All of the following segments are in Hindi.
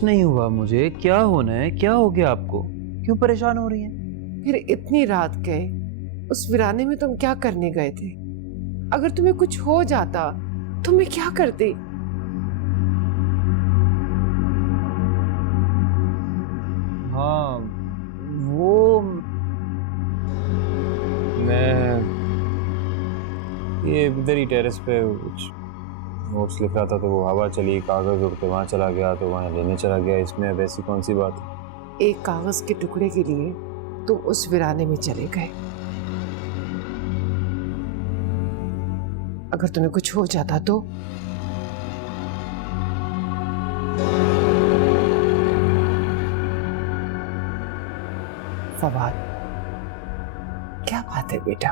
कुछ नहीं हुआ मुझे। क्या होना है? क्या हो गया आपको? क्यों परेशान हो रही हैं? फिर इतनी रात गए उस वीराने में तुम क्या करने गए थे? अगर तुम्हें कुछ हो जाता तो मैं क्या करती? हाँ, वो मैं ये इधर ही टेरेस पे कुछ नोट्स लिख रहा था, तो वो हवा चली, कागज उड़ के वहां चला गया, तो वहां लेने चला गया। इसमें अब ऐसी कौन सी बात है? एक कागज के टुकड़े के लिए तुम उस वीराने में चले गए। अगर तुम्हें कुछ हो जाता तो? फवाद, क्या बात है बेटा?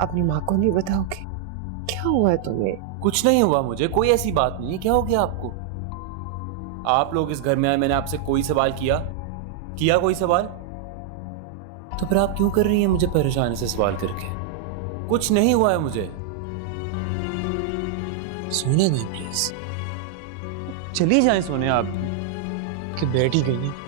अपनी माँ को नहीं बताओगे? क्या हुआ है तुम्हें? कुछ नहीं हुआ मुझे, कोई ऐसी बात नहीं है। क्या हो गया आपको? आप लोग इस घर में आए, मैंने आपसे कोई सवाल किया कोई सवाल? तो फिर आप क्यों कर रही हैं मुझे परेशानी से सवाल करके? कुछ नहीं हुआ है मुझे। सोने दे प्लीज। चली जाएं सोने आप। कि बैठ ही गई है।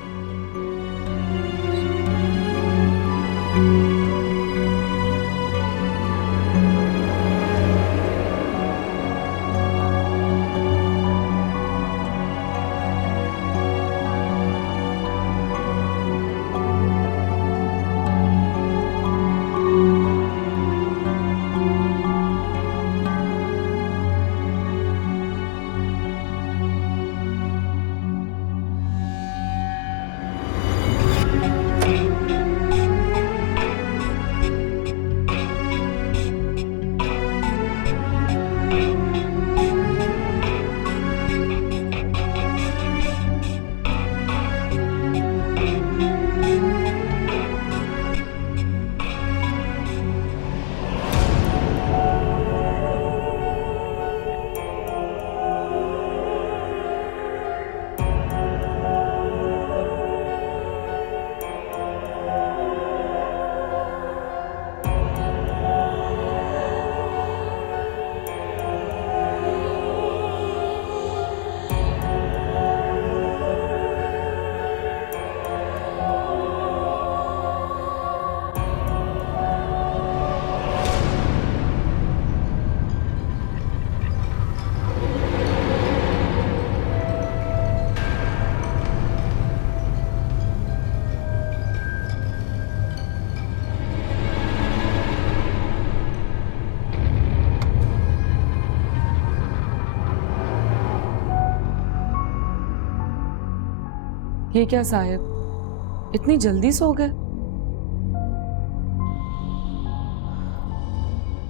ये क्या साहिब, इतनी जल्दी सो गए?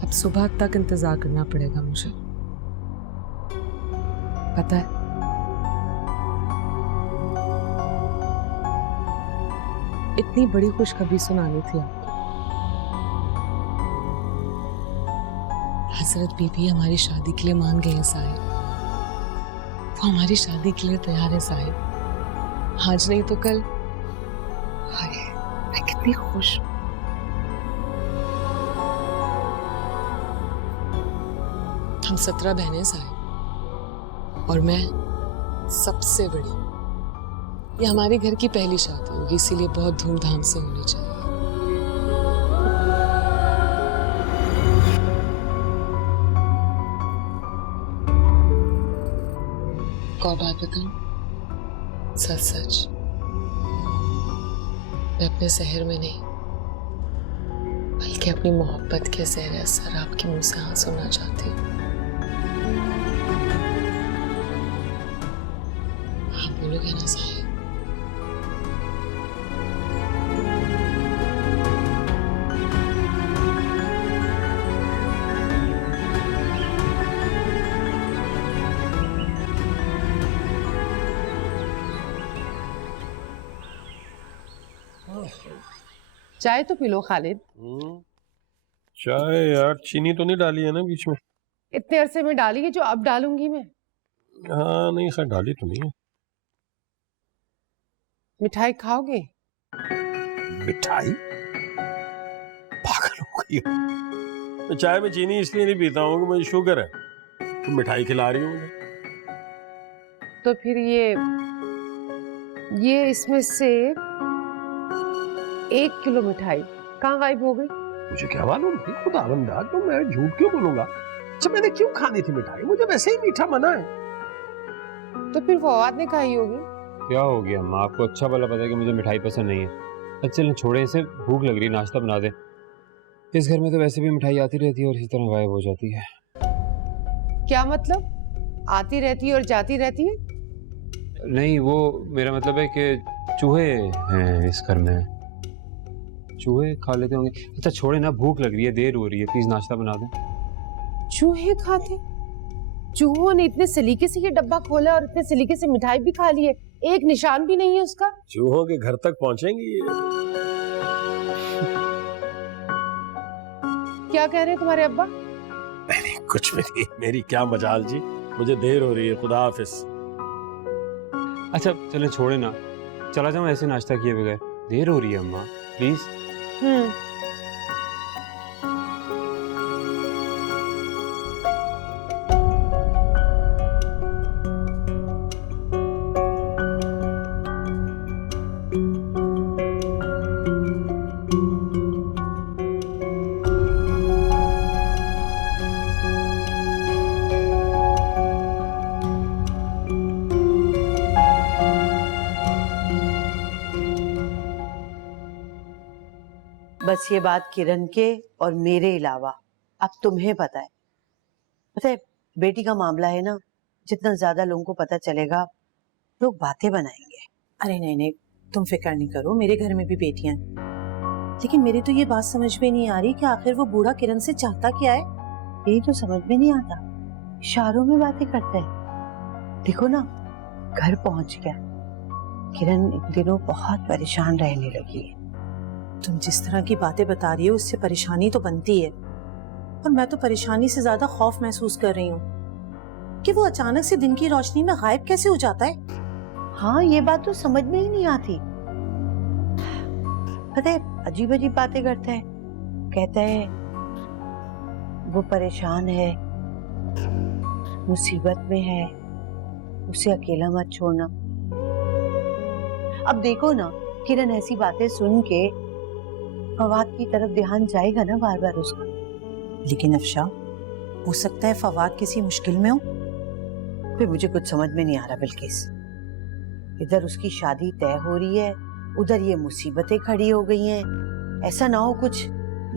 अब सुबह तक इंतजार करना पड़ेगा मुझे, पता है। इतनी बड़ी खुशखबरी सुनानी थी आपको। हजरत बीबी हमारी शादी के लिए मान गई है साहिब। वो हमारी शादी के लिए तैयार है साहिब। आज नहीं तो कल। हाय, मैं कितनी खुश हूं। हम 17 बहनें साहिब, और मैं सबसे बड़ी। ये हमारे घर की पहली शादी होगी, इसीलिए बहुत धूमधाम से होनी चाहिए। और बात बताऊं, सच सच, मैं अपने शहर में नहीं बल्कि अपनी मोहब्बत के ज़ेर असर आपके मुंह से हाँ सुनना चाहती हूँ। आप बोलोगे ना साहिब? चाय तो पी लो खालिद। चाय यार चीनी तो नहीं डाली है ना बीच में? इतने अरसे में डाली है जो अब डालूंगी मैं। हाँ नहीं खैर डाली तो नहीं है। मिठाई खाओगे? मिठाई? पागल हो गई हो? मैं चाय में चीनी इसलिए नहीं पीता हूँ कि मुझे शुगर है। तुम मिठाई खिला रही हो मुझे? तो फिर ये इसमें से 1 किलो मिठाई कहाँ गायब हो गई? मुझे क्या मालूम थी, खुदावंदा, तो मैं झूठ क्यों बोलूंगा? अच्छा, मैंने क्यों खानी थी मिठाई? मुझे वैसे ही मीठा मना है। तो फिर फवाद ने खाई होगी। क्या हो गया अम्मा, आपको अच्छा भला पता है कि मुझे मिठाई पसंद नहीं है। अच्छा चलें छोड़े इसे, भूख लग रही है, नाश्ता बना दे। इस घर में तो वैसे भी मिठाई आती रहती है और इसी तरह गायब हो जाती है। क्या मतलब? आती रहती है और जाती रहती है? नहीं, वो मेरा मतलब है कि चूहे हैं इस घर में, चूहे खा लेते होंगे। अच्छा छोड़े ना, भूख लग रही है, देर हो रही है, प्लीज नाश्ता बना दें। चूहे खाते? चूहों ने इतने सलीके से ये डब्बा खोला और इतने सलीके से मिठाई भी खा ली है, एक निशान भी नहीं है उसका। चूहों के घर तक पहुंचेंगी ये। क्या कह रहे हैं तुम्हारे अब्बा? नहीं, कुछ भी नहीं, मेरी क्या मजाल जी, मुझे देर हो रही है, खुदा हाफिज। अच्छा चले छोड़े ना, चला जाऊँ ऐसे नाश्ता किए बगैर, देर हो रही है अम्मा प्लीज। बस ये बात किरण के और मेरे अलावा अब तुम्हें पता है बेटी का मामला है ना, जितना ज्यादा लोगों को पता चलेगा लोग बातें बनाएंगे। अरे नहीं नहीं, तुम फिक्र नहीं करो, मेरे घर में भी बेटियां हैं। लेकिन मेरी तो ये बात समझ में नहीं आ रही कि आखिर वो बूढ़ा किरण से चाहता क्या है। यही तो समझ में नहीं आता, इशारों में बातें करता है। देखो ना, घर पहुंच गया। किरण इन दिनों बहुत परेशान रहने लगी है। तुम जिस तरह की बातें बता रही हो उससे परेशानी तो बनती है, और मैं तो परेशानी से ज्यादा खौफ महसूस कर रही हूँ कि वो अचानक से दिन की रोशनी में गायब कैसे हो जाता है। हाँ, ये बात तो समझ में ही नहीं आती। पता है, अजीब अजीब बातें करता है। कहता है वो परेशान है, मुसीबत में है, उसे अकेला मत छोड़ना। अब देखो ना, किरण ऐसी बातें सुन के फवाद की तरफ ध्यान जाएगा ना बार बार उसका। लेकिन अफशा, हो सकता है फवाद किसी मुश्किल में हो। फिर मुझे कुछ समझ में नहीं आ रहा बिल्किस। इधर उसकी शादी तय हो रही है, उधर ये मुसीबतें खड़ी हो गई हैं। ऐसा ना हो कुछ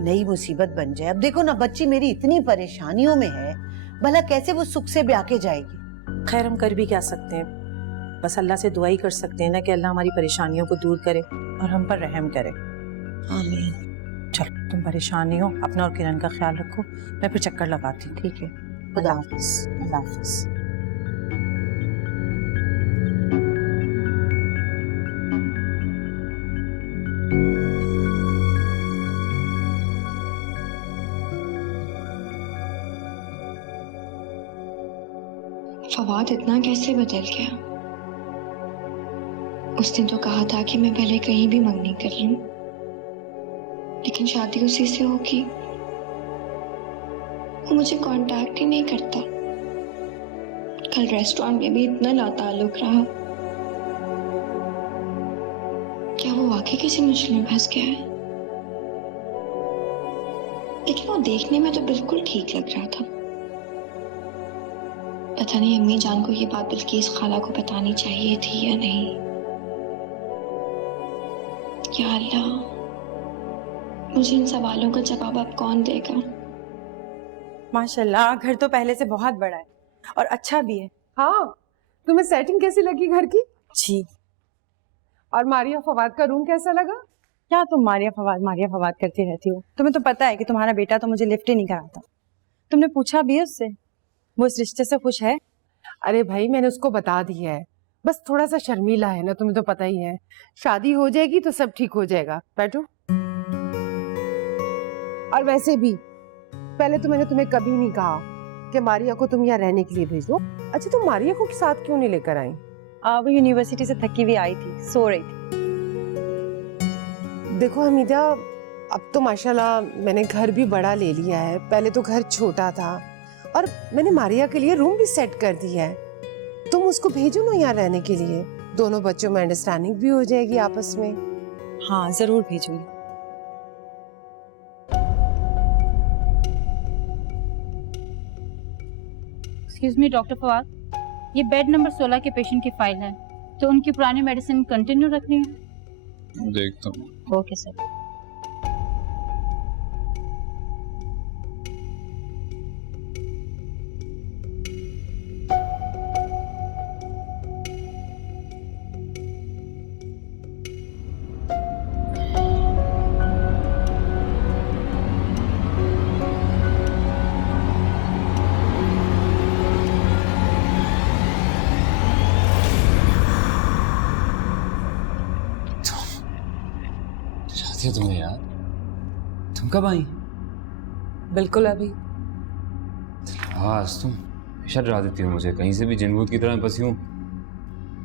नई मुसीबत बन जाए। अब देखो ना, बच्ची मेरी इतनी परेशानियों में है, भला कैसे वो सुख से ब्याह के जाएगी। खैर, हम कर भी क्या सकते हैं, बस अल्लाह से दुआ ही कर सकते हैं ना कि अल्लाह हमारी परेशानियों को दूर करे और हम पर रहम करे। आमीन। चलो, तुम परेशान नहीं हो, अपना और किरण का ख्याल रखो। मैं फिर चक्कर लगाती हूँ। ठीक है, खुदा हाफिज। अल्लाह हाफिज। फवाद इतना कैसे बदल गया? उसने तो कहा था कि मैं भले कहीं भी मंगनी कर लूं, लेकिन शादी उसी से होगी। वो मुझे कांटेक्ट ही नहीं करता। कल रेस्टोरेंट में भी इतना लाताल्लुक रहा। क्या वो वाकई किसी मुश्किल में फंस गया है? लेकिन वो देखने में तो बिल्कुल ठीक लग रहा था। पता नहीं अम्मी जान को ये बात बिल्किस खाला को बतानी चाहिए थी या नहीं। या अल्लाह, मुझे इन सवालों का जवाब अब कौन देगा? माशाल्लाह, घर तो पहले से बहुत बड़ा है और अच्छा भी है। हाँ, तुम्हें सेटिंग कैसी लगी घर की? जी। और मारिया फवाद का रूम कैसा लगा? क्या तुम मारिया फवाद करती रहती हो? तुम्हें तो पता है कि तुम्हारा बेटा तो मुझे लिफ्ट ही नहीं कराता। तुमने पूछा भी है उससे? वो इस रिश्ते से खुश है? अरे भाई, मैंने उसको बता दिया है, बस थोड़ा सा शर्मीला है ना, तुम्हें तो पता ही है। शादी हो जाएगी तो सब ठीक हो जाएगा। बैठो। और वैसे भी पहले तो मैंने तुम्हें कभी नहीं कहा कि मारिया को तुम यहाँ रहने के लिए भेजो। अच्छा, तुम मारिया को साथ क्यों नहीं लेकर आई? वो यूनिवर्सिटी से थकी हुई आई थी, सो रही थी। देखो हमीदा, अब तो माशाल्लाह मैंने घर भी बड़ा ले लिया है। पहले तो घर छोटा था और मैंने मारिया के लिए रूम भी सेट कर दिया है। तुम उसको भेजो ना यहाँ रहने के लिए, दोनों बच्चों में अंडरस्टैंडिंग भी हो जाएगी आपस में। हाँ जरूर भेजूंगी। एक्सक्यूज मी डॉक्टर फवाद, ये बेड नंबर 16 के पेशेंट की फाइल है, तो उनकी पुरानी मेडिसिन कंटिन्यू रखनी है? देखता हूँ। Okay sir. थे तुम्हें यार, तुम कब आई? बिल्कुल अभी। हाँ तुम हमेशा डरा देती हो मुझे, कहीं से भी जिनभूत की तरह फंसी हूँ,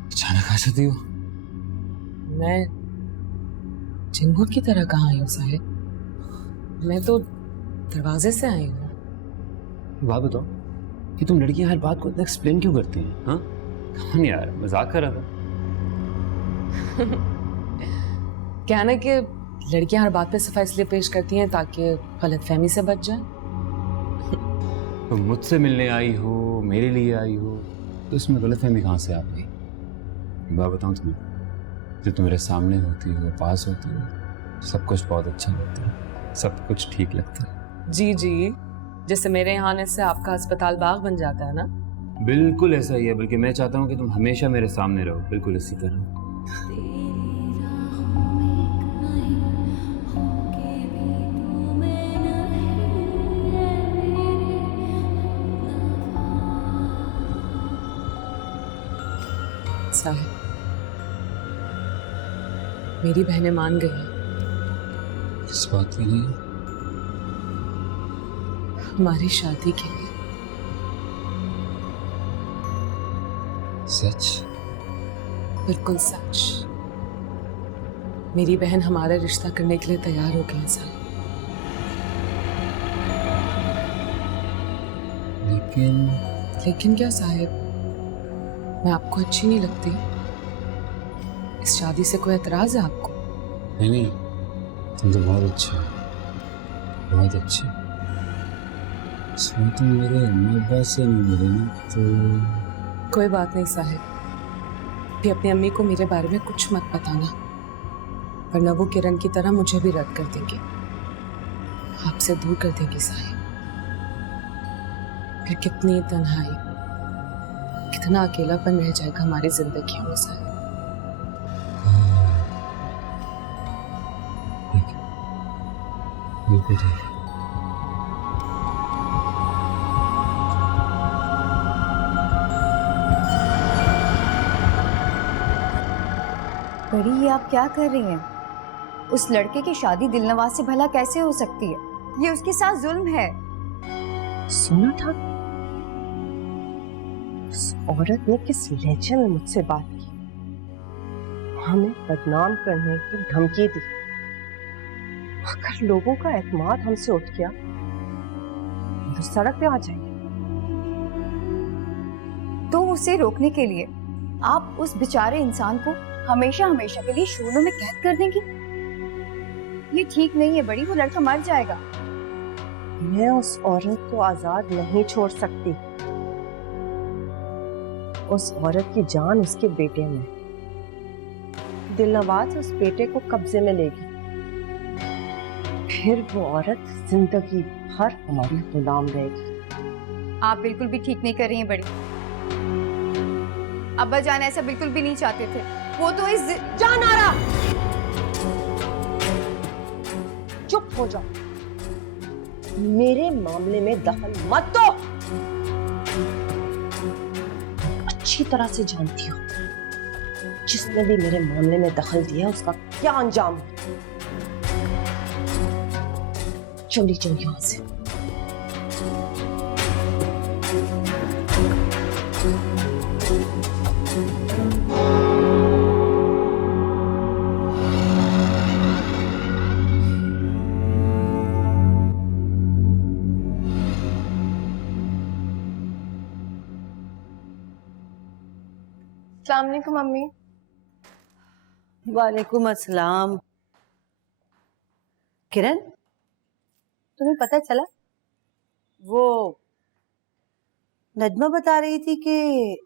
अचानक आ जाती हो। मैं जिनभूत की तरह कहाँ आई हूँ साहिब? मैं तो दरवाजे से आई हूँ। बात बताओ कि तुम लड़कियां हर बात को इतना एक्सप्लेन क्यों करती हैं? हाँ कौन यार, मजाक कर रहा था। क्या ना कि लड़कियां हर बात पे सफाई इसलिए पेश करती हैं ताकि गलतफहमी से बच जाए। तुम मुझसे मिलने आई हो, मेरे लिए आई हो, तो इसमें गलतफहमी कहाँ से आ गई? बात बताऊँ तुम्हें, जब तुम मेरे सामने होती हो, पास होती हो, सब कुछ बहुत अच्छा लगता है, सब कुछ ठीक लगता है। जी जी, जैसे मेरे यहाँ आने से आपका अस्पताल बाग बन जाता है ना। बिल्कुल ऐसा ही है, बल्कि मैं चाहता हूँ कि तुम हमेशा मेरे सामने रहो, बिल्कुल इसी तरह। साहिब, मेरी बहनें मान गई हैं। इस बात के लिए? हमारी शादी के लिए। सच? बिल्कुल सच। मेरी बहन हमारा रिश्ता करने के लिए तैयार हो गई है साहिब। लेकिन क्या साहिब, मैं आपको अच्छी नहीं लगती? इस शादी से कोई एतराज है आपको? नहीं, तुम तो बहुत अच्छे हो, बहुत अच्छे। तुम मेरे अम्मी अब्बा से नहीं मिले ना, तो कोई बात नहीं साहिब, भी अपनी अम्मी को मेरे बारे में कुछ मत बताना, वरना वो किरण की तरह मुझे भी रद्द कर देंगे, आपसे दूर कर देंगे साहिब। फिर कितनी तन्हाई, कितना अकेलापन रह जाएगा हमारी जिंदगी में साहिब। बिल्कुल ठीक। बड़ी, ये आप क्या कर रही हैं? उस लड़के की शादी दिलनवाज से भला कैसे हो सकती है? ये उसके साथ जुल्म है। सुना था उस औरत ने किस लहजे में मुझसे बात की, हमें बदनाम करने की धमकी दी। अगर लोगों का एतमाद हमसे उठ गया तो सड़क पे आ जाएंगे। तो उसे रोकने के लिए आप उस बेचारे इंसान को हमेशा हमेशा के लिए शूलों में कैद कर देंगी? ये ठीक नहीं है बड़ी, वो लड़का मर जाएगा। मैं उस औरत को आजाद नहीं छोड़ सकती। उस औरत की जान उसके बेटे में, दिलनवाज उस बेटे को कब्जे में लेगी, फिर वो औरत जिंदगी भर हमारी गुलाम रहेगी। आप बिल्कुल भी ठीक नहीं कर रही हैं बड़ी। अब्बा जान ऐसा बिल्कुल भी नहीं चाहते थे। वो तो इस जान आ रहा, चुप हो जाओ, मेरे मामले में दखल मत दो। अच्छी तरह से जानती हो जिसने भी मेरे मामले में दखल दिया उसका क्या अंजाम। चली जाओ यहां से। अस्सलाम वालेकुम मम्मी। वालेकुम अस्सलाम। किरण, तुम्हें पता चला? वो नजमा बता रही थी कि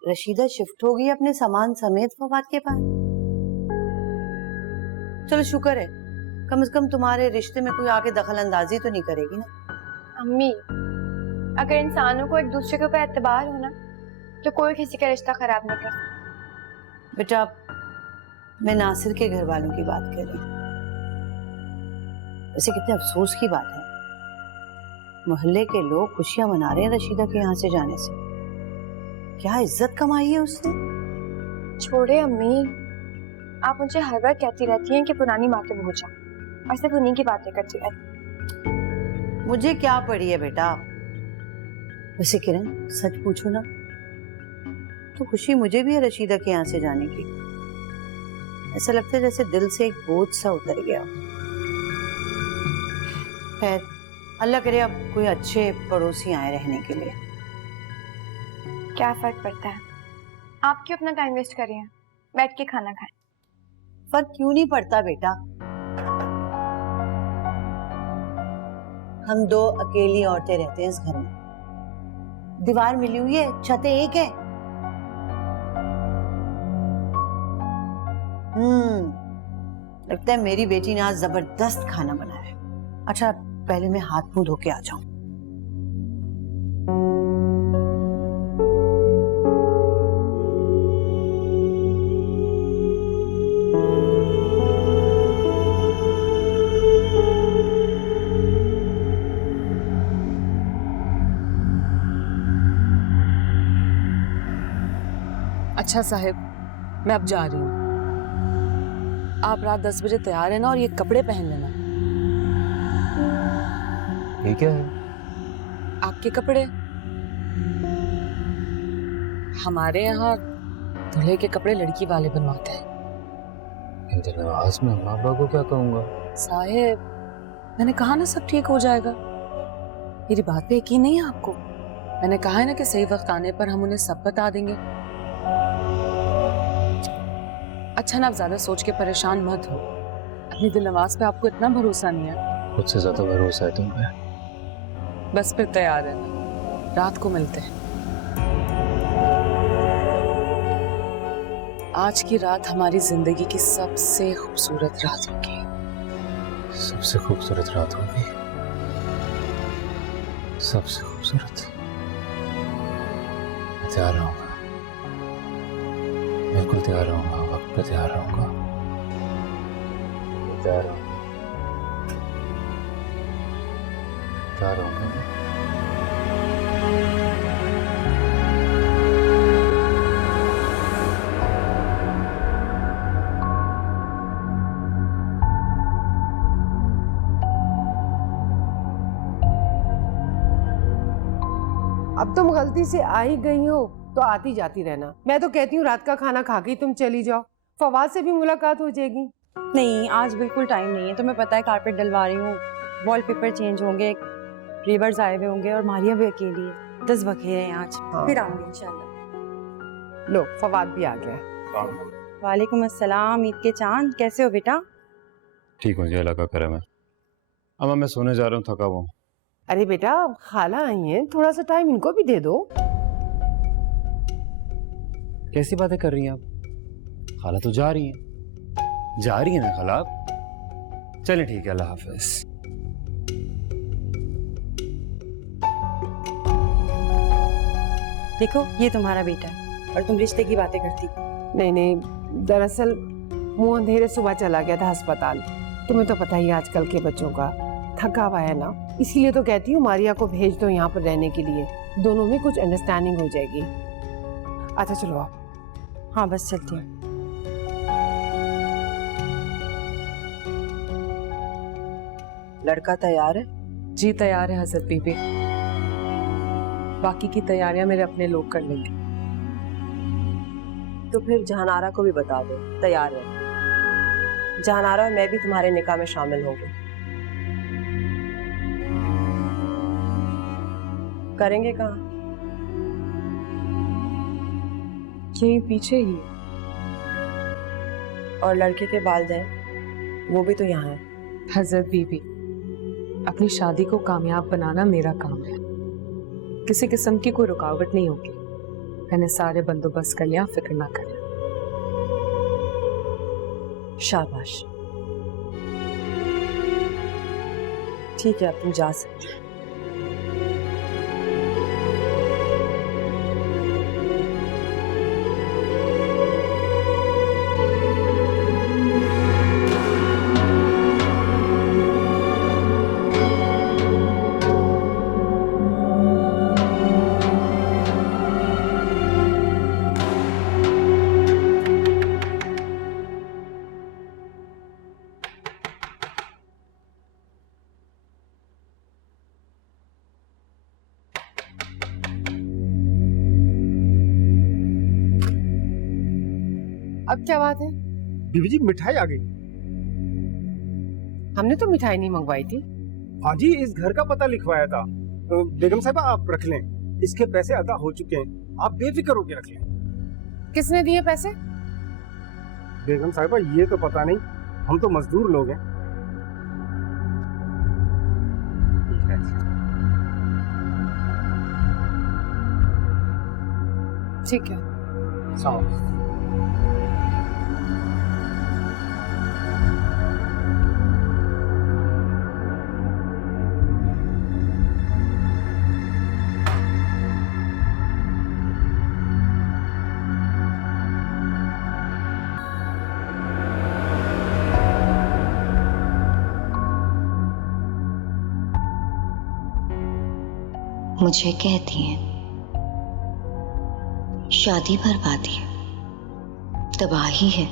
रशीदा शिफ्ट हो गई अपने सामान समेत फवाद के पास। चलो शुक्र है, कम से कम तुम्हारे रिश्ते में कोई आके दखल अंदाजी तो नहीं करेगी ना। अम्मी, अगर इंसानों को एक दूसरे के ऊपर एतबार हो ना तो कोई किसी का रिश्ता खराब नहीं कर। बेटा, मैं नासिर के घर वालों की बात कर रही हूँ। वैसे कितने अफसोस की बात है, मोहल्ले के लोग खुशियां मना रहे हैं रशीदा के यहाँ से जाने से। क्या इज्जत कमाई है उसने। छोड़े अम्मी, आप मुझे हर बार कहती रहती हैं कि पुरानी बातें भूल जाओ और सिर्फ उन्हीं की बातें करती रहती। मुझे क्या पड़ी है बेटा। वैसे किरण, सच पूछो ना तो खुशी मुझे भी है रशीदा के यहाँ से जाने की। ऐसा लगता है जैसे दिल से एक बोझ सा उतर गया। खैर, अल्लाह करे अब कोई अच्छे पड़ोसी आए रहने के लिए। क्या फर्क पड़ता है, आप क्यों अपना टाइम वेस्ट कर रही हैं? बैठ के खाना खाएं। फर्क क्यों नहीं पड़ता बेटा, हम दो अकेली औरतें रहते हैं इस घर में। दीवार मिली हुई है, छतें एक है। लगता है मेरी बेटी ने आज जबरदस्त खाना बनाया है। अच्छा, पहले मैं हाथ मुंह धो के आ जाऊं। अच्छा साहिब, मैं अब जा रही हूँ। आप रात 10 बजे तैयार है ना, और ये कपड़े पहन लेना। ये क्या है? आपके कपड़े। हमारे यहाँ दूल्हे के कपड़े लड़की वाले बनवाते हैं। इंतज़ार में माँ बाप को क्या कहूँगा? साहिब, मैंने कहा ना सब ठीक हो जाएगा। मेरी बात पे यकीन नहीं है आपको? मैंने कहा है ना कि सही वक्त आने पर हम उन्हें सब बता देंगे। अच्छा ना, आप ज्यादा सोच के परेशान मत हो। अपनी दिल नवाज पे आपको इतना भरोसा नहीं है। खुद से ज्यादा भरोसा है तुम पे। बस फिर तैयार है, रात को मिलते हैं। आज की रात हमारी जिंदगी की सबसे खूबसूरत रात होगी। सबसे खूबसूरत रात होगी, सबसे खूबसूरत। मैं तैयार रहूंगा, बिल्कुल तैयार रहूंगा, वक्त पे तैयार रहूंगा। तैयार रहूंगा, तैयार रहूंगा। अब तुम गलती से आ ही गई हो तो आती जाती रहना। मैं तो कहती हूँ रात का खाना खा के तुम चली जाओ, फवाद से भी मुलाकात हो जाएगी। नहीं, आज बिल्कुल टाइम नहीं है। तुम्हें पता है कारपेट डलवा रही हूँ, वॉलपेपर चेंज होंगे, रीबर्स आए हुए होंगे और मारिया भी अकेली है। 10 बखेरे हैं आज। हाँ। फिर आऊंगी इंशाल्लाह। लो, फवाद भी आ गया। वालेकुम अस्सलाम। ईद के चांद, कैसे हो बेटा? ठीक हो जी, अल्लाह का करम है। अम्मा मैं सोने जा रहा हूँ, थका हुआ हूँ। अरे बेटा, खाला आई हैं, थोड़ा सा टाइम इनको भी दे दो। कैसी बातें कर रही हैं आप? खाला तो जा रही हैं, जा रही है ना खाला आप? चलिए ठीक है, अल्लाह हाफिज। देखो, ये तुम्हारा बेटा है और तुम रिश्ते की बातें करती। नहीं नहीं, दरअसल मुंह अंधेरे सुबह चला गया था अस्पताल। तुम्हें तो पता ही है आजकल के बच्चों का, थका हुआ है ना, इसीलिए तो कहती हूँ मारिया को भेज दो यहाँ पर रहने के लिए, दोनों में कुछ अंडरस्टैंडिंग हो जाएगी। अच्छा चलो आप। हाँ बस चलती हूँ। लड़का तैयार है? जी तैयार है हजरत बीबी। बाकी की तैयारियां मेरे अपने लोग कर लेंगे। तो फिर जहानारा को भी बता दो तैयार है। जहानारा और मैं भी तुम्हारे निकाह में शामिल होंगे। करेंगे कहाँ? यही पीछे ही। और लड़के के वालिदैन वो भी तो यहाँ है। हजरत बीबी, अपनी शादी को कामयाब बनाना मेरा काम है, किसी किस्म की कोई रुकावट नहीं होगी। मैंने सारे बंदोबस्त कर लिया, फिक्र ना करें। शाबाश, ठीक है, अब तुम जा सकते हो। अब क्या बात है? बीबी जी मिठाई आ गई। हमने तो मिठाई नहीं मंगवाई थी। हाँ जी, इस घर का पता लिखवाया था। बेगम साहबा आप रख लें, इसके पैसे अदा हो चुके हैं, आप बेफिक्र होकर रख लें। किसने दिए पैसे? बेगम साहबा ये तो पता नहीं, हम तो मजदूर लोग हैं। ठीक है। मुझे कहती हैं शादी बर्बादी है, तबाही है,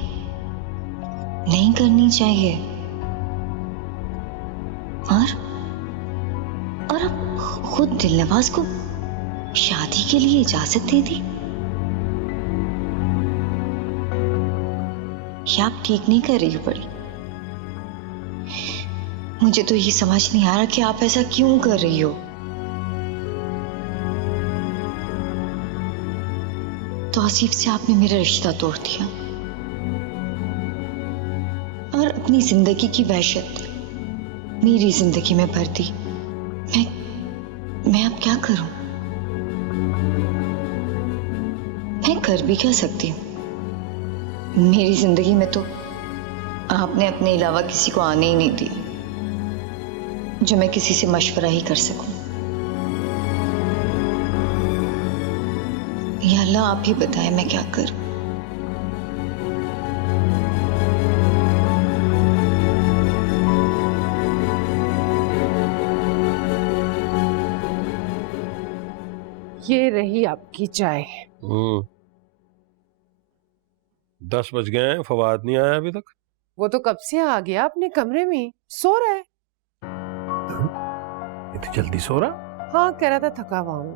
नहीं करनी चाहिए, और अब खुद दिलनवाज को शादी के लिए इजाजत दे दी। या आप ठीक नहीं कर रही हो बड़ी? मुझे तो ये समझ नहीं आ रहा कि आप ऐसा क्यों कर रही हो। तौसीफ से आपने मेरा रिश्ता तोड़ दिया और अपनी जिंदगी की वहशत मेरी जिंदगी में भर दी। मैं अब क्या करूं? मैं कर भी क्या सकती हूं? मेरी जिंदगी में तो आपने अपने अलावा किसी को आने ही नहीं दिया जो मैं किसी से मशवरा ही कर सकूं। या अल्लाह आप ही बताएं मैं क्या करूं। ये रही आपकी चाय। 10 बज गए हैं, फवाद नहीं आया अभी तक। वो तो कब से आ गया, अपने कमरे में सो रहा है। इतनी जल्दी सो रहा? हाँ, कह रहा था थका हुआ हूँ।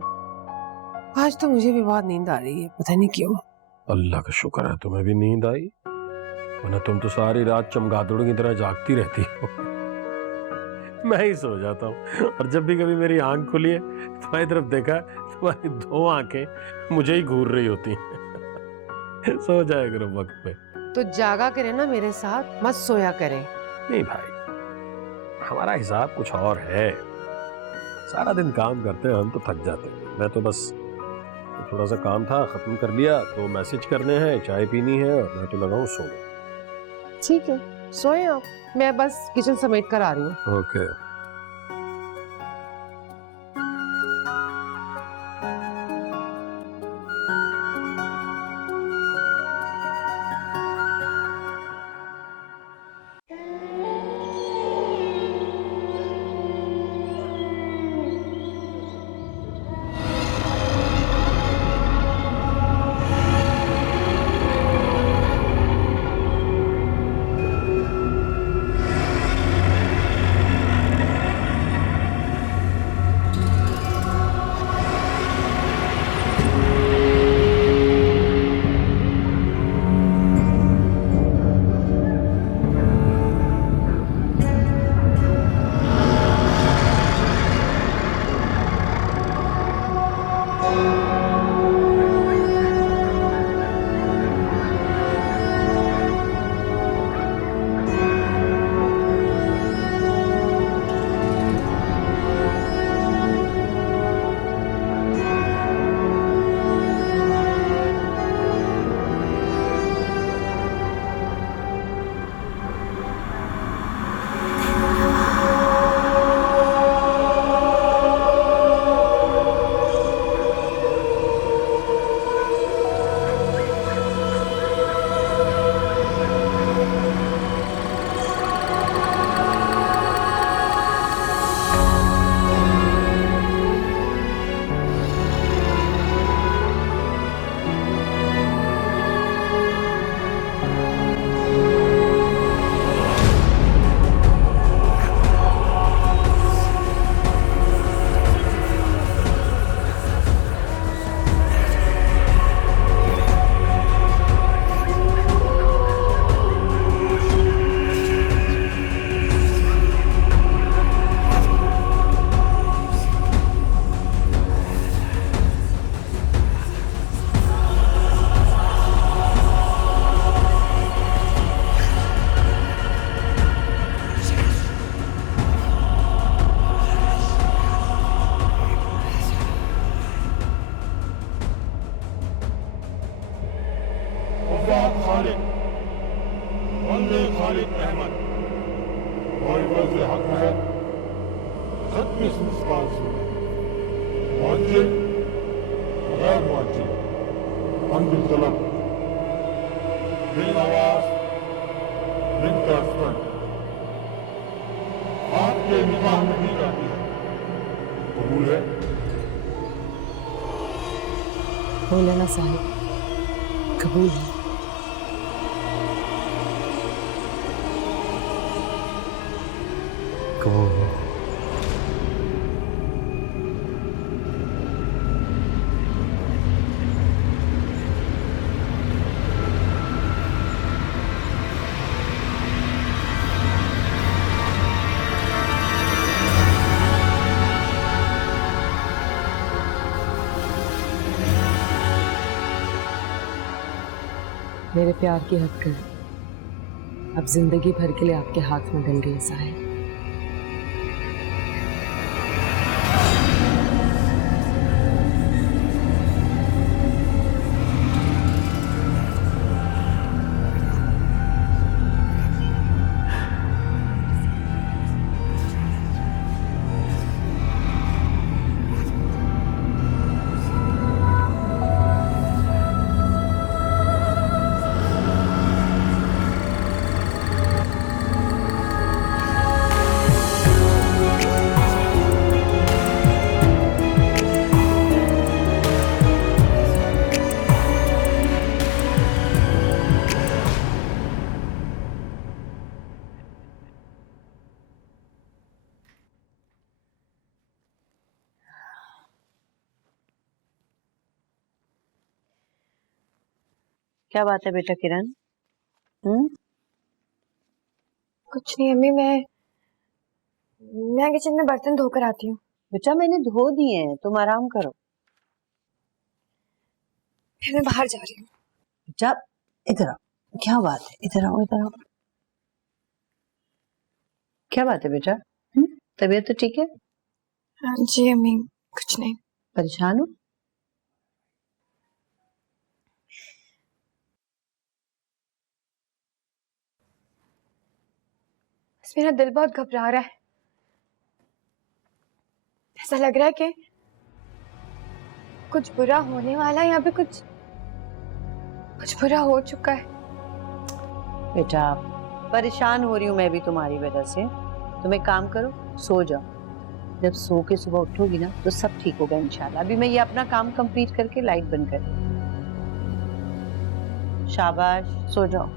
आज तो मुझे भी बहुत नींद आ रही है, पता नहीं क्यों। अल्लाह का शुक्र है तुम्हें भी नींद आई, वरना तुम तो सारी रात चमगादड़ की तरह जागती रहती हो। मैं ही सो जाता हूँ, और जब भी कभी मेरी आंख खुली है तुम्हारी तरफ देखा, तुम्हारी 2 आंखें मुझे ही घूर रही होती हैं। सो जाया करो वक्त पे। तो जागा करे ना मेरे साथ, मत सोया करे। नहीं भाई, हमारा हिसाब कुछ और है। सारा दिन काम करते हैं हम तो थक जाते हैं। मैं तो बस थोड़ा सा काम था, खत्म कर लिया, तो मैसेज करने हैं, चाय पीनी है, और मैं तो लगाऊं सोने। ठीक है, सोए आप, मैं बस किचन समेट कर आ रही हूँ। ओके। वफाद खालिद, बंदे खालिद अहमद, वाइवज हक महर, खत्म मिसबाल से, मुअज्जिल, गैर मुअज्जिल, अनबिल तलब, बिलनवाज, बिन हस्बैंड, आपके निकाह में दी जाती है। कबूल है? मौलाना साहिब, कबूल है। कबूल है। मेरे प्यार की हद कर अब जिंदगी भर के लिए आपके हाथ में डल गई साहिब। क्या बात है बेटा किरण? कुछ नहीं अम्मी, मैं किचन में बर्तन धोकर आती हूँ। बेटा मैंने धो दिए हैं, तुम आराम करो। फिर मैं बाहर जा रही हूँ। बेटा इधर आओ, क्या बात है? इधर आओ, इधर आओ। क्या बात है बेटा? तबीयत तो ठीक है? हाँ जी अम्मी, कुछ नहीं। परेशान हो? बस मेरा दिल बहुत घबरा रहा है। ऐसा लग रहा है कि कुछ बुरा होने वाला है, यहाँ पे कुछ बुरा हो चुका है। बेटा परेशान हो रही हूँ मैं भी तुम्हारी वजह से। तुम एक काम करो, सो जाओ। जब सो के सुबह उठोगी ना तो सब ठीक होगा इंशाल्लाह। अभी मैं ये अपना काम कंप्लीट करके लाइट बंद कर दूँ। शाबाश, सो जाओ।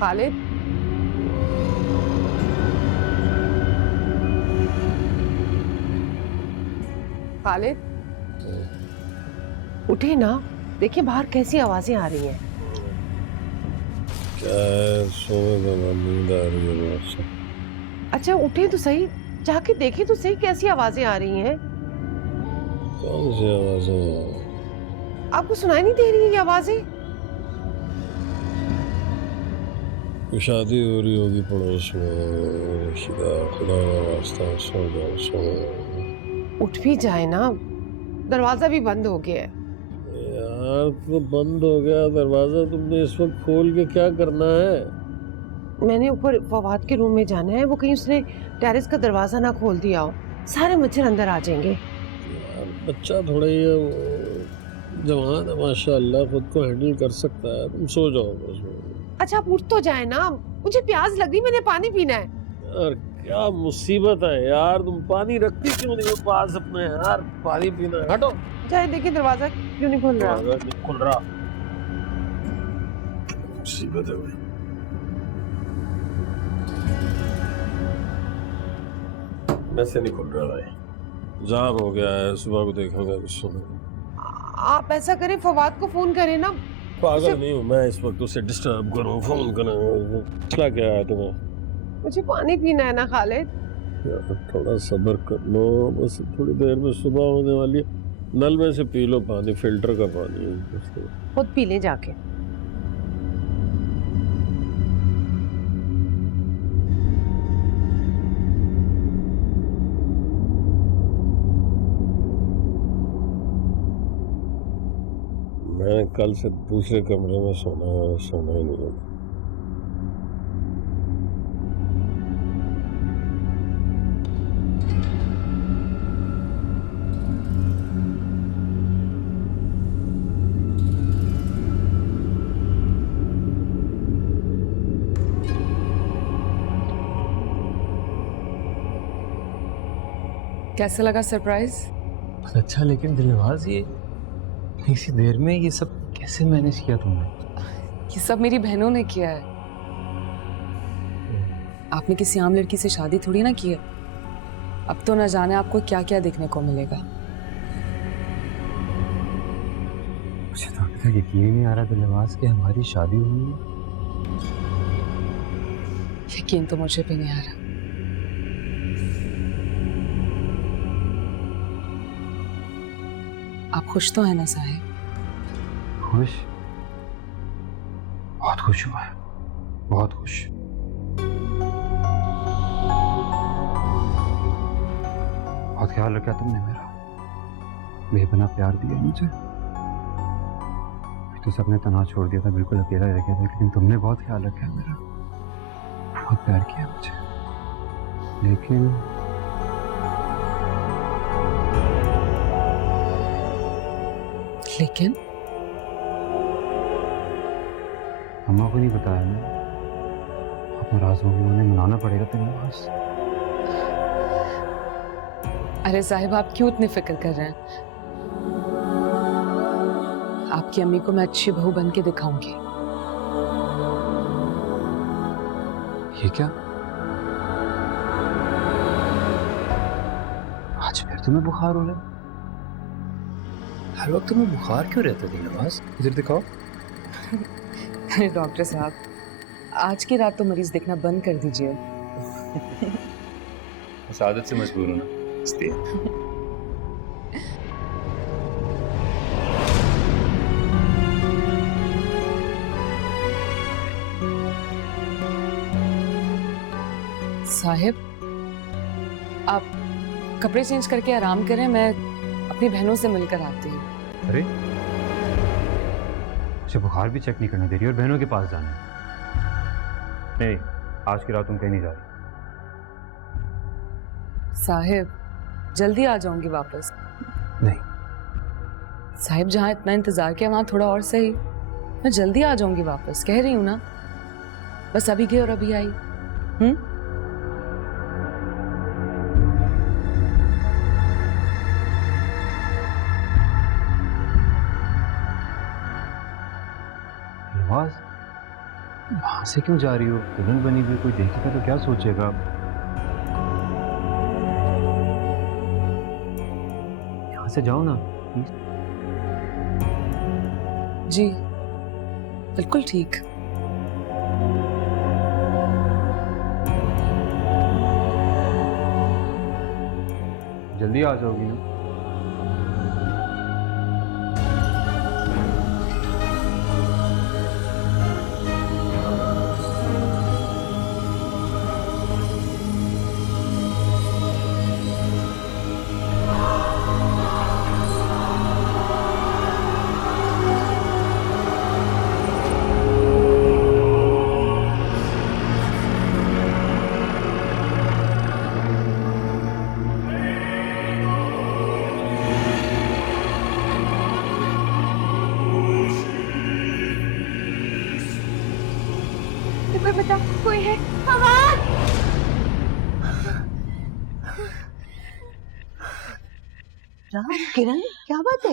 खालिद, खालिद उठे ना, देखिए बाहर कैसी आवाजें आ रही हैं। क्या है? सोने दो ना, नींद आ रही है बहुत से। अच्छा उठे तो सही, जाके देखे तो सही कैसी आवाजें आ रही हैं। कौन सी आवाजें? आपको सुनाई नहीं दे रही है ये आवाजें? शादी हो रही होगी पड़ोस में। खुदा का वास्ता, सो जाओ, सो। उठ भी जाए ना, दरवाजा भी बंद हो गया है। यहाँ यार तो बंद हो गया दरवाजा, तुमने इस वक्त खोल के क्या करना है? मैंने ऊपर फवाद के रूम में जाना है, वो कहीं उसने टेरेस का दरवाजा ना खोल दिया हो, सारे मच्छर अंदर आ जाएंगे। यार बच्चा थोड़ा ही है, वो जवान है माशाल्लाह, खुद को हैंडल कर सकता है। तुम सो जाओ बस। अच्छा आप उठ तो जाए ना, मुझे प्यास लग रही, मैंने पानी पीना है। यार क्या मुसीबत है यार, तुम पानी रखती क्यों नहीं हो पास अपने? यार पानी पीना है, हटो। चाहे देखिए दरवाजा क्यों नहीं खुल रहा? दरवाजा नहीं खुल रहा, मुसीबत है भाई। वैसे नहीं खुल रहा भाई, जाम हो गया है, सुबह को देखूंगा कुछ सुनो। आप ऐसा करें, फवाद को फोन करें ना। पागल नहीं हूँ मैं इस वक्त उसे डिस्टर्ब करूँ, फोन करूँ। क्या है तुम्हें? मुझे पानी पीना है ना खालिद। यार थोड़ा सब्र कर लो, बस थोड़ी देर में सुबह होने वाली है। नल में से पी लो पानी, फिल्टर का पानी है, खुद पी ले जाके। मैं कल से दूसरे कमरे में सोना ही नहीं होगा। कैसा लगा सरप्राइज? अच्छा, लेकिन दिलनवाज ये इसी देर में ये सब कैसे मैनेज किया तुमने? ये सब मेरी बहनों ने किया है। आपने किसी आम लड़की से शादी थोड़ी ना की है। अब तो न जाने आपको क्या क्या देखने को मिलेगा। मुझे तो अभी तक यकीन ही नहीं आ रहा दिलनवाज कि हमारी शादी हुई है। यकीन तो मुझे भी नहीं आ रहा। आप खुश तो है ना साहिब? खुश? बहुत खुश हुआ है, बहुत खुश। बहुत ख्याल रखा तुमने मेरा, बेपनाह प्यार दिया मुझे। तो सबने तनाव छोड़ दिया था, बिल्कुल अकेला रह गया था, लेकिन तुमने बहुत ख्याल रखा मेरा, बहुत प्यार किया मुझे। लेकिन अम्मा को नहीं बताया ना, आप नाराज होंगी, उन्हें मनाना पड़ेगा तेरे पास। अरे साहिब आप क्यों इतनी फिक्र कर रहे हैं? आपकी अम्मी को मैं अच्छी बहू बन के दिखाऊंगी। ये क्या? आज फिर तुम्हें बुखार हो रहा है? हर वक्त तुम्हें बुखार क्यों रहता है दिलनवाज? इधर दिखाओ। अरे डॉक्टर साहब, आज की रात तो मरीज देखना बंद कर दीजिए। उस आदत से मजबूर हूं ना, इसलिए। साहिब आप कपड़े चेंज करके आराम करें, मैं अपनी बहनों से मिलकर आती हूँ। अरे मुझे बुखार भी चेक नहीं करने दे रही और बहनों के पास जाना है। नहीं, आज की रात तुम कहीं नहीं जा रही। साहिब जल्दी आ जाऊंगी वापस। नहीं साहिब, जहाँ इतना इंतजार किया वहां थोड़ा और सही। मैं जल्दी आ जाऊंगी वापस, कह रही हूँ ना। बस अभी गई और अभी आई। वहां से क्यों जा रही हो? दुल्हन बनी हुई, कोई देखेगा तो क्या सोचेगा? यहाँ से जाओ ना प्लीज। जी बिल्कुल ठीक। जल्दी आ जाओगी ना? बता, कोई है? फवाद! किरण क्या बात है?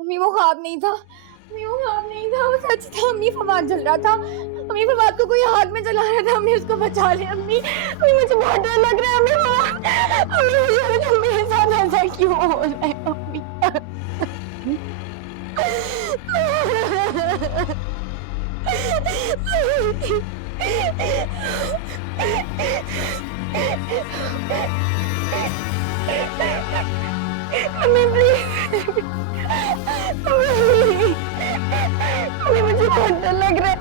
अम्मी वो ख्वाब नहीं था, अम्मी वो ख्वाब नहीं था, वो सच था। अम्मी फवाद जल रहा था, अम्मी फवाद को कोई हाथ में जला रहा था, अम्मी उसको बचा ले। अम्मी अम्मी मुझे बहुत डर लग रहा है। अम्मी फवाद, अम्मी मुझे मेरे साथ ऐसा क्यों हो रहा है? अम्मी अम्मी प्लीज, अम्मी मुझे बहुत डर लग रहा है।